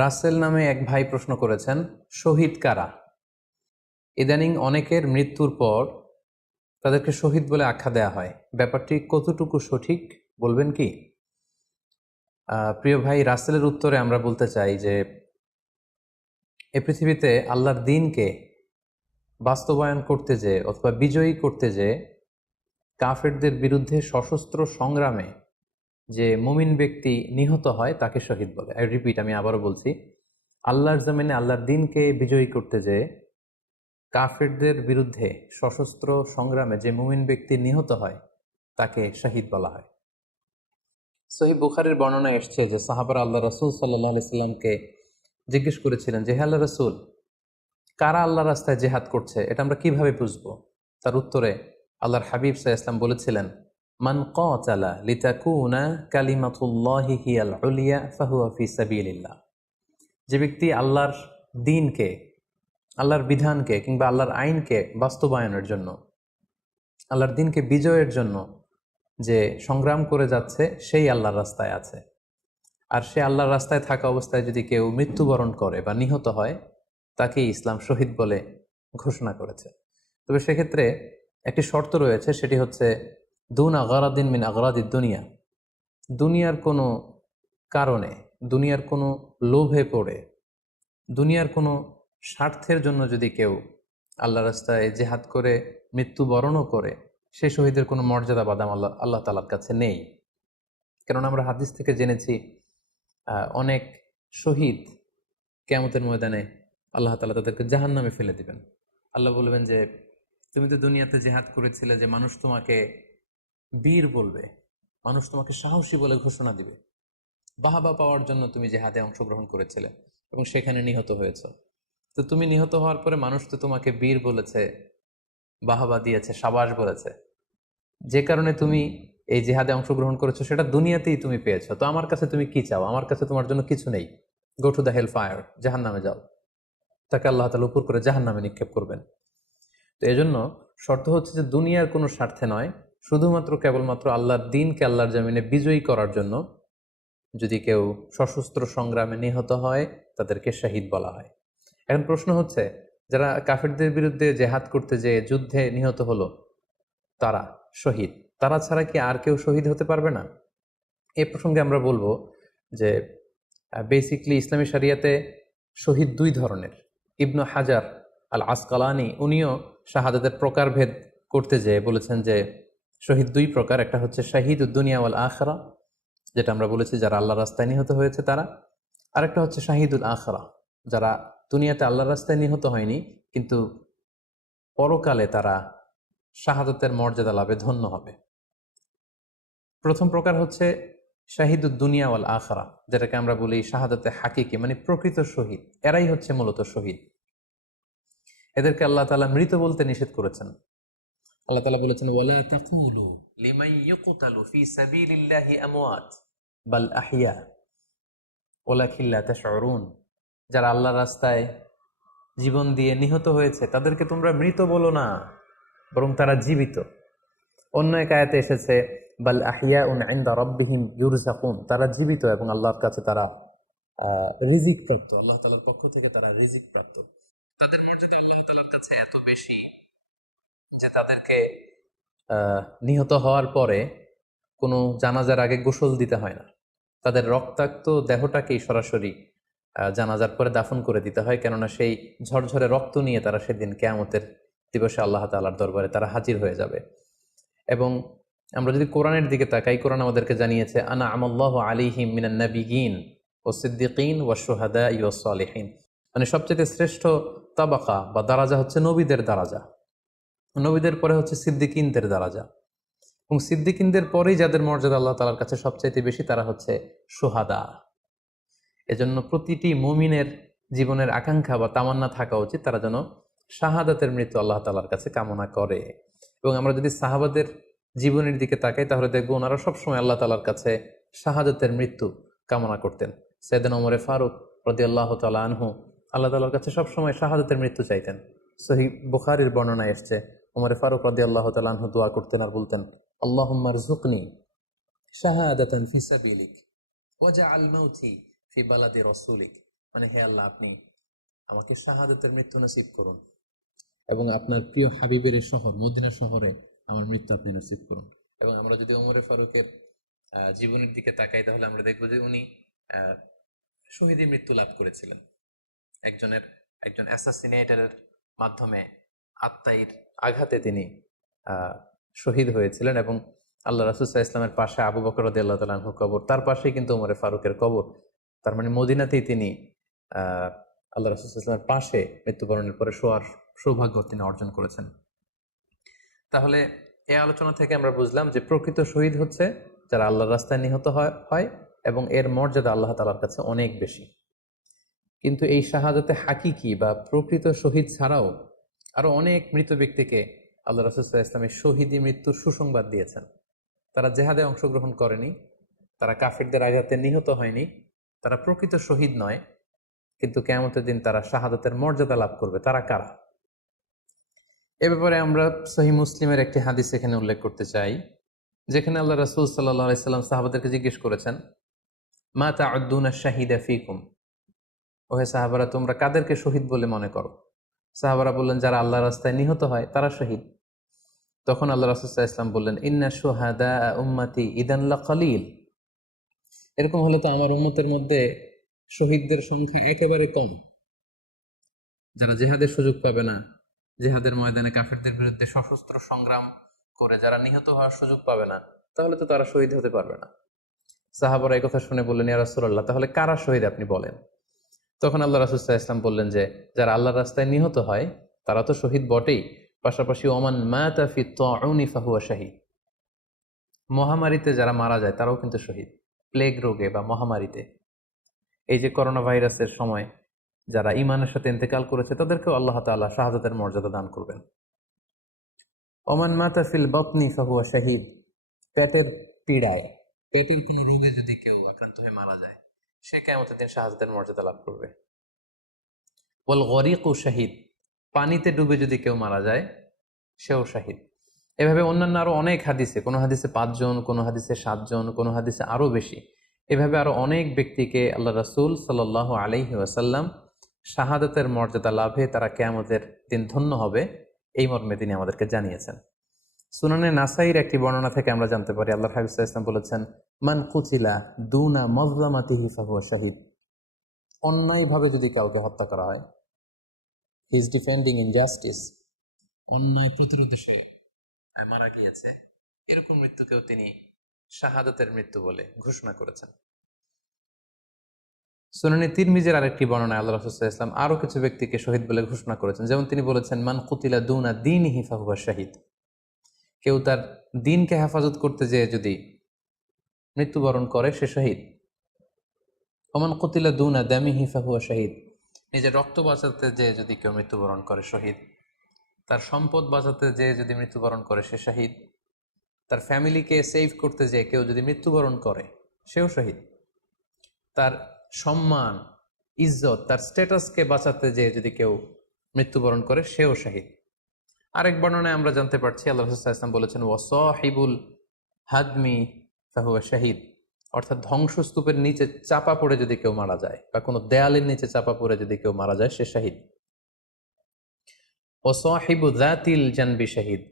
রাসেল নামে এক ভাই প্রশ্ন করেছেন, শহীদ কারা? ইদানিং অনেকের মৃত্যুর পর তাদেরকে শহীদ বলে আখ্যা দেয়া হয়। ব্যাপারটি কতটুকু সঠিক বলবেন কি? প্রিয় ভাই, রাসেলের উত্তরে আমরা বলতে চাই যে এ পৃথিবীতে আল্লাহর দ্বীনকে বাস্তবায়ন করতে যে অথবা বিজয়ী করতে যে কাফেরদের বিরুদ্ধে সশস্ত্র সংগ্রামে যে মুমিন ব্যক্তি নিহত হয় তাকে শহীদ বলে। আই রিপিট, আমি আবারও বলছি, আল্লাহর জমিনে আল্লাহর দ্বীনকে বিজয়ী করতে যে কাফেরদের বিরুদ্ধে সশস্ত্র সংগ্রামে যে মুমিন ব্যক্তি নিহত হয় তাকে শহীদ বলা হয়। সহিহ বুখারীর বর্ণনা এসছে যে সাহাবারা আল্লাহ রাসূল সাল্লাল্লাহু আলাইহি সাল্লামকে জিজ্ঞেস করেছিলেন যে, হে আল্লাহ রাসূল, কারা আল্লাহর রাস্তায় জিহাদ করছে এটা আমরা কিভাবে বুঝবো? তার উত্তরে আল্লাহর হাবিব সাল্লাল্লাহু আলাইহি সাল্লাম বলেছিলেন, মান কাতালা লিতাকুনা কালিমাতুল্লাহি হিয়াল উলিয়া ফাহুয়া ফি সাবিলিল্লাহ। যে ব্যক্তি আল্লাহর দ্বীনকে, আল্লাহর বিধানকে কিংবা আল্লাহর আইনকে বাস্তবায়নের জন্য, আল্লাহর দ্বীনকে বিজয়ের জন্য যে সংগ্রাম করে যাচ্ছে সেই আল্লাহর রাস্তায় আছে। আর সে আল্লাহর রাস্তায় থাকা অবস্থায় যদি কেউ মৃত্যুবরণ করে বা নিহত হয় তাকেই ইসলাম শহীদ বলে ঘোষণা করেছে। তবে সেক্ষেত্রে একটি শর্ত রয়েছে, সেটি হচ্ছে দুন আগারাদিন মিন আগারাদিদ দুনিয়া। দুনিয়ার কোনো কারণে, দুনিয়ার কোনো লোভে পড়ে, দুনিয়ার কোনো স্বার্থের জন্য যদি কেউ আল্লাহ রাস্তায় জেহাদ করে মৃত্যুবরণও করে, সে শহীদের কোনো মর্যাদা বাদাম আল্লাহ তাআলার কাছে নেই। কারণ আমরা হাদিস থেকে জেনেছি অনেক শহীদ কিয়ামতের ময়দানে আল্লাহ তাআলা তাদেরকে জাহান্নামে ফেলে দিবেন। আল্লাহ বলবেন যে, তুমি তো দুনিয়াতে জেহাদ করেছিলে যে মানুষ তোমাকে বীর বলবে, মানুষ তোমাকে সাহসী বলে ঘোষণা দিবে, বাহাবা পাওয়ার জন্য তুমি জেহাদে অংশগ্রহণ করেছিলে এবং সেখানে নিহত হয়েছ। তো তুমি নিহত হওয়ার পরে মানুষ তো তোমাকে বীর বলেছে, বাহাবা দিয়েছে, সাবাস বলেছে, যে কারণে তুমি এই জেহাদে অংশগ্রহণ করেছো সেটা দুনিয়াতেই তুমি পেয়েছো। তো আমার কাছে তুমি কি চাও? আমার কাছে তোমার জন্য কিছু নেই। Go to the hell fire, জাহান নামে যাও। তাকে আল্লাহ তাআলা উপর করে জাহান নামে নিক্ষেপ করবেন। তো এজন্য শর্ত হচ্ছে যে দুনিয়ার কোনো স্বার্থে নয়, শুধুমাত্র কেবলমাত্র আল্লাহর দ্বীনকে আল্লাহর জমিনে বিজয়ী করার জন্য যদি কেউ সশস্ত্র সংগ্রামে নিহত হয় তাদেরকে শহীদ বলা হয়। এখন প্রশ্ন হচ্ছে, যারা কাফেরদের বিরুদ্ধে জেহাদ করতে যেয়ে যুদ্ধে নিহত হলো তারা শহীদ, তারা ছাড়া কি আর কেউ শহীদ হতে পারবে না? এই প্রসঙ্গে আমরা বলবো যে বেসিকলি ইসলামী শরিয়াতে শহীদ দুই ধরনের। ইবনু হাজার আল আসকালানি উনিও শাহাদাতের প্রকারভেদ করতে যেয়ে বলেছেন যে শহীদ দুই প্রকার। একটা হচ্ছে শাহিদ উদ্দুনিয়া ওয়াল আখরা, যেটা আমরা বলেছি যারা আল্লাহর রাস্তায় নিহত হয়েছে তারা। আরেকটা হচ্ছে শাহিদুল আখরা, যারা দুনিয়াতে আল্লাহর রাস্তায় নিহত হয়নি কিন্তু পরকালে তারা শাহাদাতের মর্যাদা লাভে ধন্য হবে। প্রথম প্রকার হচ্ছে শাহিদুদ দুনিয়া ওয়াল আখরা, যেটাকে আমরা বলি শাহাদাতে হাকিকি, মানে প্রকৃত শহীদ। এরাই হচ্ছে মূলত শহীদ। এদেরকে আল্লাহ তাআলা মৃত বলতে নিষেধ করেছেন। আল্লাহ তাআলা বলেছেন, ওয়ালা তাকুলু লিমান ইউকতালু ফি সাবিলিল্লাহি আমওয়াত বাল আহইয়া ওয়ালাকিন লা তাশউরুন। যারা আল্লাহর রাস্তায় জীবন দিয়ে নিহত হয়েছে তাদেরকে তোমরা মৃত বলো না, বরং তারা জীবিত। অন্য এক আয়াতে এসেছে, বাল আহিয়াউন ইনদা রাব্বিহিম ইউরযাকুন, তারা জীবিত এবং আল্লাহর কাছে তারা রিজিক প্রাপ্ত, আল্লাহ তাআলার পক্ষ থেকে তারা রিজিক প্রাপ্ত। তাদের মর্যাদা আল্লাহ তাআলার কাছে এত বেশি যে তাদেরকে নিহত হওয়ার পরে কোনো জানাজার আগে গোসল দিতে হয় না। তাদের রক্তাক্ত দেহটাকেই সরাসরি জানাজার পরে দাফন করে দিতে হয়, কেননা সেই ঝরঝরে রক্ত নিয়ে তারা সেদিন কিয়ামতের দিবসে আল্লাহ তাআলার দরবারে তারা হাজির হয়ে যাবে। এবং আমরা যদি কোরআনের দিকে তাকাই, কোরআন আমাদেরকে জানিয়েছে, আনা আমাল্লাহু আলাইহিম মিনান নাবিয়িন ওয়াস সিদ্দিকিন ওয়াশ শুহাদাই ওয়াস সালিহিন, মানে সবচেয়ে শ্রেষ্ঠ তাবাকা বা দারাজা হচ্ছে নবীদের দারাজা, নবীদের পরে হচ্ছে সিদ্দিকিনদের দারাজা, এবং সিদ্দিকিনদের পরেই যাদের মর্যাদা আল্লাহ তাআলার কাছে সবচাইতে বেশি তারা হচ্ছে শুহাদা। এজন্য প্রতিটি মুমিনের জীবনের আকাঙ্ক্ষা বা তামান্না থাকা উচিত তারা যেন শাহাদাতের মৃত্যু আল্লাহ তাআলার কাছে কামনা করে। এবং আমরা যদি সাহাবাদের জীবনের দিকে তাকাই তাহলে দেখবো ওনারা সবসময় আল্লাহ তাআলার কাছে শাহাদাতের মৃত্যু কামনা করতেন। সাইয়েদনা ওমর ফারুক রাদিয়াল্লাহু তাআলা আনহু আল্লাহ তাআলার কাছে সবসময় শাহাদাতের মৃত্যু চাইতেন। সহিহ বুখারীর বর্ণনায় এসেছে, ওমর ফারুক রাদিয়াল্লাহু তাআলা আনহু দোয়া করতেন আর বলতেন, আল্লাহুম্মা রযুকনি শাহাদাতান ফি সাবিলিক ওয়াজআল মাউতি ফি বালাদি রাসূলিক। মানে হে আল্লাহ, আপনি আমাকে শাহাদাতের মৃত্যু নসিব করুন এবং আপনার প্রিয় হাবিবের এই শহর মদিনা শহরে আমার মৃত্যু আপনি নসিব করুন। এবং আমরা যদি ওমরে ফারুকের জীবনের দিকে তাকাই, তাহলে আমরা দেখবো যে উনি আহ, শহীদী মৃত্যু লাভ করেছিলেন। একজন অ্যাসাসিনেটরের মাধ্যমে আত্মাইর আঘাতে তিনি আহ, শহীদ হয়েছিলেন। এবং আল্লাহ রাসূল সাল্লাল্লাহু আলাইহি ইসলামের পাশে আবু বকর রাদিয়াল্লাহু তাআলা আনহু কবর, তার পাশেই কিন্তু ওমরে ফারুকের কবর। তার মানে মদিনাতেই তিনি আহ আল্লাহ রাসূল সাল্লাল্লাহু আলাইহি ইসলামের পাশে মৃত্যুবরণের পরে শোয়ার সৌভাগ্য তিনি অর্জন করেছেন। তাহলে এই আলোচনা থেকে আমরা বুঝলাম যে প্রকৃত শহীদ হচ্ছে যারা আল্লাহর রাস্তায় নিহত হয় এবং এর মর্যাদা আল্লাহ তাআলার কাছে অনেক বেশি। কিন্তু এই শাহাদাতে হাকিকি বা প্রকৃত শহীদ ছাড়াও আরো অনেক মৃত ব্যক্তিকে আল্লাহ রাসূল সাল্লাল্লাহু আলাইহি ওয়াসাল্লাম শহীদি মৃত্যুর সুসংবাদ দিয়েছেন। তারা জেহাদে অংশগ্রহণ করেনি, তারা কাফিরদের আঘাতে নিহত হয়নি, তারা প্রকৃত শহীদ নয়, কিন্তু কিয়ামতের দিন তারা শাহাদাতের মর্যাদা লাভ করবে। তারা কারা? এ ব্যাপারে আমরা সহিহ মুসলিমের একটি হাদিস এখানে উল্লেখ করতে চাই, যেখানে আল্লাহ রাসূল সাল্লাল্লাহু আলাইহি সাল্লাম সাহাবাদেরকে জিজ্ঞেস করেছেন, মা তাউদ্দুনা শাহিদা ফিকুম, ওহে সাহাবারা, তোমরা কাদেরকে শহীদ বলে মনে করো? সাহাবারা বললেন, যারা আল্লাহর রাস্তায় নিহত হয় তারা শহীদ। তখন আল্লাহ রাসূল সাল্লাল্লাহু আলাইহি সাল্লাম বললেন, ইন্না শুহাদা উম্মতি ইদান লাকালিল, এরকম হলে তো আমার উম্মতের মধ্যে শহীদদের সংখ্যা একেবারে কম। যারা জেহাদের সুযোগ পাবে না, জেহাদের ময়দানে কাফেরদের বিরুদ্ধে সশস্ত্র সংগ্রাম করে যারা নিহত হওয়ার সুযোগ পাবে না, তাহলে তো তারা শহীদ হতে পারবে না। সাহাবারা এই কথা শুনে বললেন, ইয়া রাসূলুল্লাহ, তাহলে কারা শহীদ আপনি বলেন। তখন আল্লাহ রাসূল সাল্লাল্লাহু আলাইহি ওয়াসাল্লাম বললেন যে যারা আল্লাহর রাস্তায় নিহত হয় তারা তো শহীদ বটেই, পাশাপাশি ওমান মাতা ফি তাউনি ফাহুয়া শাহীদ, মহামারীতে যারা মারা যায় তারাও কিন্তু শহীদ। প্লেগ রোগে বা মহামারীতে, এই যে করোনা ভাইরাসের সময় যারা ঈমানের সাথে ইন্তেকাল করেছে তাদেরকেও আল্লাহ তাআলা শাহাদাতের মর্যাদা দান করবেন। ওমান মাতা ফিল বাতনি ফাহুয়া শাহীদ, পেটের পীড়ায়, পেটের কোনো রোগে যদি কেউ আক্রান্ত হয়ে মারা যায়, সে কিয়ামতের দিন শাহাদাতের মর্যাদা লাভ করবে। ওয়াল গরিকু শাহীদ, পানিতে ডুবে যদি কেউ মারা যায় সেও শাহীদ। এভাবে অন্যান্য আরো অনেক হাদিসে, কোনো হাদিসে 5 জন, কোনো হাদিসে 7 জন, কোনো হাদিসে আরো বেশি, এভাবে আরো অনেক ব্যক্তিকে আল্লাহ রাসূল সাল্লাল্লাহু আলাইহি ওয়াসাল্লাম শাহাদাতের মর্যাদা লাভে তারা কিয়ামতের দিন ধন্য হবে এই মর্মে তিনি আমাদেরকে জানিয়েছেন। সুনানে নাসাইর একটি বর্ণনা থেকে আমরা জানতে পারি, আল্লাহর হাবিব সাল্লাল্লাহু আলাইহি ওয়াসাল্লাম বলেছেন, মান কুতিলা দুনা মাজলামাতিহি ফাহুয়া শাহীদ, অন্যায়ভাবে যদি কাউকে হত্যা করা হয়, হি ইজ ডিফেন্ডিং ইনজাস্টিস, অন্যায় প্রতিরোধে সে মারা গিয়েছে, এরকম মৃত্যুকেও তিনি শাহাদাতের মৃত্যু বলে ঘোষণা করেছেন। সুনানে তিরমিজির আরেকটি বর্ণনায় আল্লাহ রাসূল সাল্লাল্লাহু আলাইহি ওয়াসাল্লাম আরো কিছু ব্যক্তিকে শহীদ বলে ঘোষণা করেছেন। যেমন তিনি বলেছেন, মান কুতিলা দুনা দীনিহি ফাহুয়া শাহীদ, কেউ তার দিনকে হেফাজত করতে যেয়ে যদি মৃত্যুবরণ করে সে শহীদ। ওমান কুতিলা দুনা দামিহি ফাহুয়া শাহীদ, নিজের রক্ত বাঁচাতে যেয়ে যদি কেউ মৃত্যুবরণ করে শহীদ। তার সম্পদ বাঁচাতে যেয়ে যদি মৃত্যুবরণ করে সে শহীদ। তার ফ্যামিলিকে সেভ করতে যেয়ে কেউ যদি মৃত্যুবরণ করে সেও শহীদ। তার সম্মান, ইজ্জত, তার স্ট্যাটাসকে বাঁচাতে যেয়ে যদি কেউ মৃত্যুবরণ করে সেও শহীদ। আরেক বর্ণনায় আমরা জানতে পারছি, আল্লাহ রাসূল সাল্লাল্লাহু আলাইহি ওয়াসাল্লাম বলেছেন, ওয়াসাহিবুল হাদমি ফাহুয়া শাহীদ, অর্থাৎ ধ্বংসস্তূপের নিচে চাপা পড়ে যদি কেউ মারা যায় বা কোনো দেয়ালের নিচে চাপা পড়ে যদি কেউ মারা যায় সে শহীদ। ওয়াসাহিবু যাতিল জানবি শাহীদ,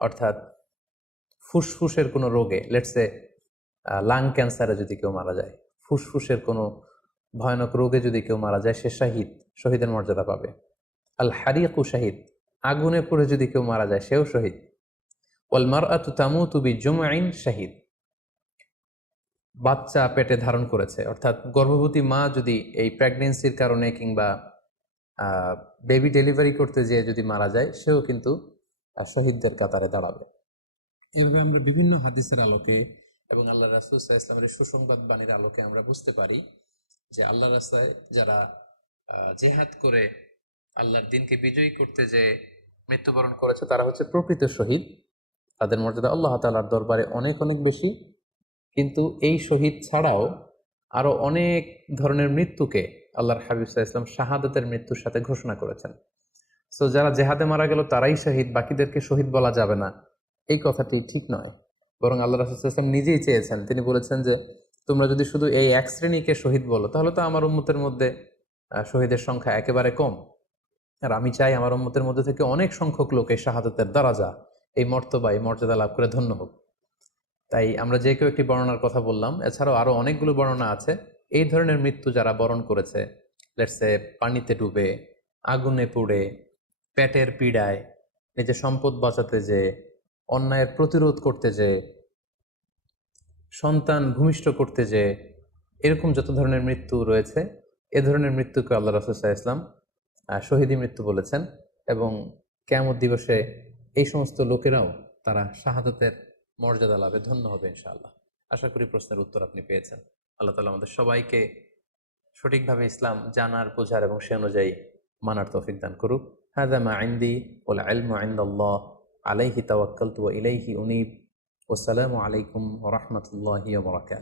অর্থাৎ ফুসফুসের কোনো রোগে, লেটসে লাং ক্যান্সারে যদি কেউ মারা যায়, ফুসফুসের কোনো ভয়ানক রোগে যদি কেউ মারা যায় সে শাহীদ, শহীদের মর্যাদা পাবে। আল হারিকু শাহীদ, আগুনে পুড়ে যদি কেউ মারা যায় সেও শহীদ। ওয়াল মারআতু তামুতু বিজুমঈন শাহীদ, বাচ্চা পেটে ধারণ করেছে, অর্থাৎ গর্ভবতী মা যদি এই প্রেগনেন্সির কারণে কিংবা বেবি ডেলিভারি করতে যেয়ে যদি মারা যায় সেও কিন্তু শহীদদের কাতারে দাঁড়াবে। এভাবে আমরা বিভিন্ন হাদিসের আলোকে এবং আল্লাহ রাসূল সাল্লাল্লাহু আলাইহি ওয়াসাল্লামের সুসংবাদ বাণীর আলোকে আমরা বুঝতে পারি যে আল্লাহর রাস্তায় যারা জিহাদ করে আল্লাহর দ্বীনকে বিজয়ী করতে যে মৃত্যুবরণ করেছে তারা হচ্ছে প্রকৃত শহীদ। তাদের মর্যাদা আল্লাহ তাআলার দরবারে অনেক অনেক বেশি। কিন্তু এই শহীদ ছাড়াও আরো অনেক ধরনের মৃত্যুকে আল্লাহর হাবিব সাল্লাল্লাহু আলাইহি ওয়াসাল্লাম শাহাদাতের মৃত্যুর সাথে ঘোষণা করেছেন। সো যারা জেহাদে মারা গেল তারাই শহীদ, বাকিদেরকে শহীদ বলা যাবে না, এই কথাটি ঠিক নয়। বরং আল্লাহ রাসূল সাল্লাল্লাহু আলাইহি ওয়াসাল্লাম নিজেই চেয়েছেন, তিনি বলেছেন যে তোমরা যদি শুধু এই এক শ্রেণীকে শহীদ বলো তাহলে তো আমার উম্মতের মধ্যে শহীদের সংখ্যা একেবারে কম। আর আমি চাই আমার উম্মতের মধ্যে থেকে অনেক সংখ্যক লোক এই শাহাদাতের দরাজা, এই মর্তবা, এই মর্যাদা লাভ করে ধন্য হোক। তাই আমরা যে কেউ একটি বর্ণনার কথা বললাম, এছাড়াও আরো অনেকগুলো বর্ণনা আছে। এই ধরনের মৃত্যু যারা বরণ করেছে, লেটসে পানিতে ডুবে, আগুনে পুড়ে, পেটের পীড়ায়, নিজের সম্পদ বাঁচাতে যে, অন্যায়ের প্রতিরোধ করতে যে, সন্তান ভূমিষ্ঠ করতে যে, এরকম যত ধরনের মৃত্যু রয়েছে, এ ধরনের মৃত্যুকে আল্লাহ রাসূল সাল্লাল্লাহু আলাইহি ওয়াসাল্লাম শহীদী মৃত্যু বলেছেন। এবং কিয়ামত দিবসে এই সমস্ত লোকেরাও তারা শাহাদাতের মর্যাদা লাভে ধন্য হবে ইনশাআল্লাহ। আশা করি প্রশ্নের উত্তর আপনি পেয়েছেন। আল্লাহ তাআলা আমাদের সবাইকে সঠিকভাবে ইসলাম জানার, বোঝার এবং সে অনুযায়ী মানার তৌফিক দান করুক। হাযা মা ইনদি ওয়াল ইলমু ইনদাল্লাহ আলাইহি তাওয়াক্কালতু ওয়া ইলাইহি উনীব। ওয়াসসালামু আলাইকুম ওয়া রাহমাতুল্লাহি ওয়া বারাকাতুহু।